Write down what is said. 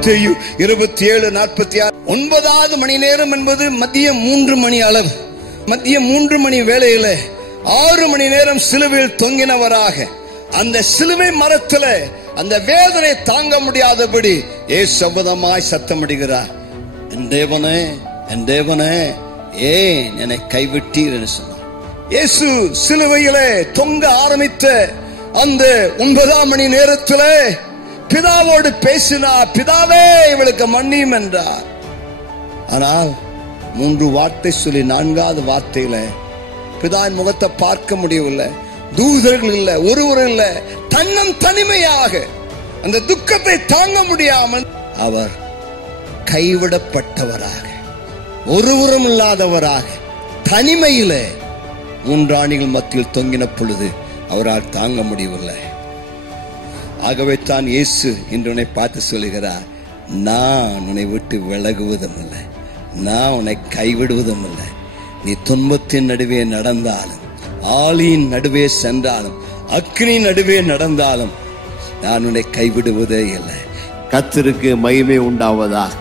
மத்தேயு 27:46. 9வது மணி நேரம் என்பது மதியம் 3 மணி அளவு. மதியம் 3 மணி வேளையில 6 மணி நேரம் சிலுவையில் தொங்கினவராக அந்த சிலுவை மரத்துல அந்த வேதனை தாங்க முடியாதபடி இயேசு சபதமாய் சத்தமிடுகிறார், என் தேவனே, என் தேவனே, ஏன் என்னை கைவிட்டீர் என்று சொன்னார். இயேசு சிலுவையிலே தொங்க ஆரம்பித்த அந்த 9ஆம் மணி நேரத்திலே பிதாவோடு பேசினார். பிதாவே, இவளுக்கு மன்னியும் என்றார். ஆனால் 3 வார்த்தை சொல்லி 4வது வார்த்தையில பிதாவின் முகத்தை பார்க்க முடியவில்லை. தூதர்கள் இல்ல, ஒருவர் இல்ல, தனிமையாக அந்த துக்கத்தை தாங்க முடியாமல் அவர் கைவிடப்பட்டவராக, ஒருவரும் இல்லாதவராக தனிமையில 3 ஆணிகள் மத்தியில் தொங்கின பொழுது அவரால் தாங்க முடியவில்லை. ஆகவே தான் இயேசு இன்று உன்னை பார்த்து சொல்லுகிறார், நான் உன்னை விட்டு விலகுவதும் இல்லை, நான் உன்னை கைவிடுவதும் இல்லை. நீ துன்பத்தின் நடுவே நடந்தாலும், ஆளியின் நடுவே சென்றாலும், அக்னி நடுவே நடந்தாலும் நான் உன்னை கைவிடுவதே இல்லை. கர்த்தருக்கு மகிமை உண்டாவதாக.